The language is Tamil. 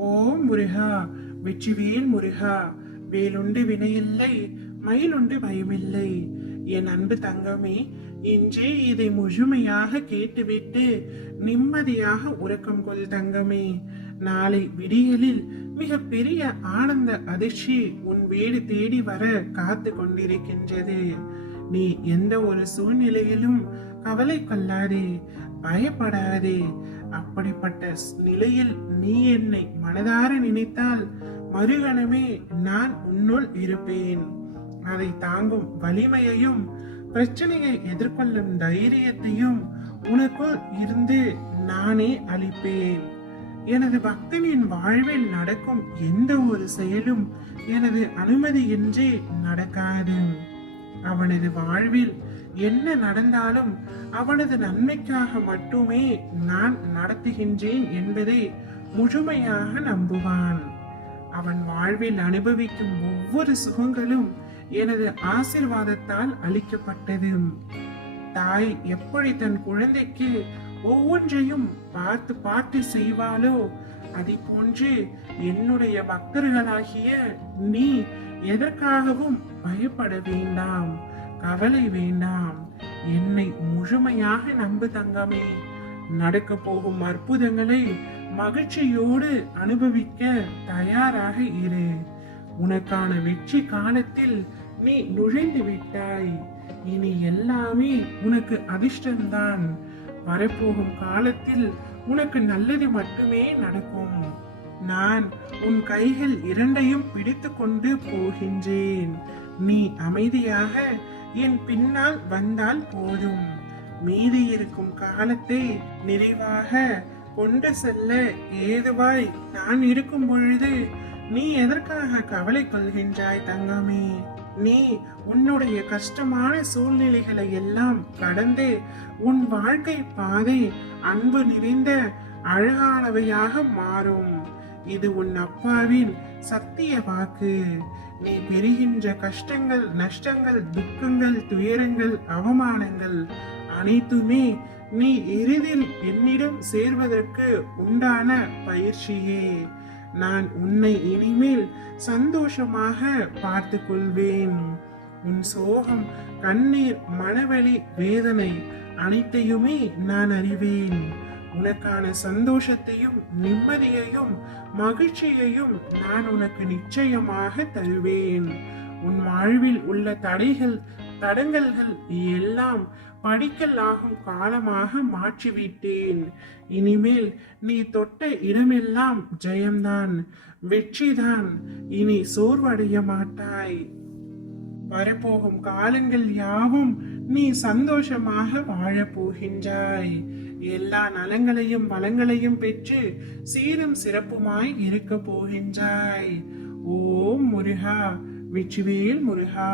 ஓம் முருகா, வெற்றிவேல் முருகா. வேலுண்டு வினையில்லை, மயிலுண்டு பயமில்லை. என் அன்பு தங்கமே, இன்றே இதை முழுமையாக கேட்டுவிட்டு நிம்மதியாக உறக்கம் கொள் தங்கமே. நாளை விடியலில் மிக பெரிய ஆனந்த அதிர்ச்சி உன் வீடு தேடி வர காத்து கொண்டிருக்கின்றது. நீ எந்த ஒரு சூழ்நிலையிலும் கவலை கொள்ளாதே, பயப்படாதே. அப்படிப்பட்ட நிலையில் நீ என்னை மனதார நினைத்தால் மறுகணமே நான் உன்னுள் இருப்பேன். அதை தாங்கும் வலிமையையும் பிரச்சனையை எதிர்கொள்ளும் தைரியத்தையும் உனக்குள் இருந்து நானே அளிப்பேன். எனது பக்தனின் வாழ்வில் நடக்கும் எந்த ஒரு செயலும் எனது அனுமதியின்றி நடக்காது. அவனது வாழ்வில் என்ன நடந்தாலும் அவனது நன்மைக்காக மட்டுமே நான் நடத்துகின்றேன் என்பதை முழுமையாக நம்புவான். அவன் வாழ்வில் அனுபவிக்கும் ஒவ்வொரு சுகங்களும் எனது ஆசீர்வாதத்தால் அளிக்கப்பட்டது. தாய் எப்படி தன் குழந்தைக்கு ஒவ்வொன்றையும் பார்த்து பார்த்து செய்வாளோ அதை போன்று என்னுடைய பக்தர்களாகிய நீ எதற்காகவும் பயப்பட வேண்டாம், கவலை வேண்டாம். என்னை முழுமையாக நம்பு தங்கமே. நடக்க போகும் அற்புதங்களை மகிழ்ச்சியோடு அனுபவிக்க தயாராக இரு. உனக்கான வெற்றி காலத்தில் நீ நுழைந்து விட்டாய். இனி எல்லாமே உனக்கு அதிர்ஷ்டம்தான். வரப்போகும் காலத்தில் உனக்கு நல்லது மட்டுமே நடக்கும். நான் உன் கைகள் இரண்டையும் பிடித்து கொண்டு போகின்றேன். நீ அமைதியாக என் பின்னால் வந்தால் போதும். மீதி இருக்கும் காலத்தை நிறைவாக கொண்டு செல்ல ஏதுவாய் நான் இருக்கும் பொழுது நீ எதற்காக கவலை கொள்கின்றாய் தங்கமே? நீ உன்னுடைய கஷ்டமான சூழ்நிலைகளை எல்லாம் கடந்து உன் வாழ்க்கை பாதை அன்பு நிறைந்த அழகானவையாக மாறும். இது உன் அப்பாவின் சத்திய வாக்கு. நீ பெறுகின்ற கஷ்டங்கள், நஷ்டங்கள், துக்கங்கள், துயரங்கள், அவமானங்கள் அனைத்துமே நீ இறுதியில் என்னிடம் சேர்வதற்கு உண்டான பயிற்சியே. நான் உன்னை இனிமேல் சந்தோஷமாக பார்த்து கொள்வேன். உன் சோகம், கண்ணீர், மனவலி, வேதனை அனைத்தையுமே நான் அறிவேன். உனக்கான சந்தோஷத்தையும் நிம்மதியையும் மகிழ்ச்சியையும் நான் உனக்கு நிச்சயமாக தருவேன். உன் வாழ்வில் உள்ள தடங்கல்கள் எல்லாம் படிக்கல் ஆகும் காலமாக மாற்றிவிட்டேன். இனிமேல் நீ தொட்ட இடமெல்லாம் ஜெயம்தான், வெற்றிதான். இனி சோர்வடைய மாட்டாய். வரப்போகும் காலங்கள் யாவும் நீ சந்தோஷமாக வாழப் போகின்றாய். எல்லா நலங்களையும் வளங்களையும் பெற்று சீரும் சிறப்புமாய் இருக்க போகின்றாய். ஓம் முருகா, வெற்றிவேல் முருகா.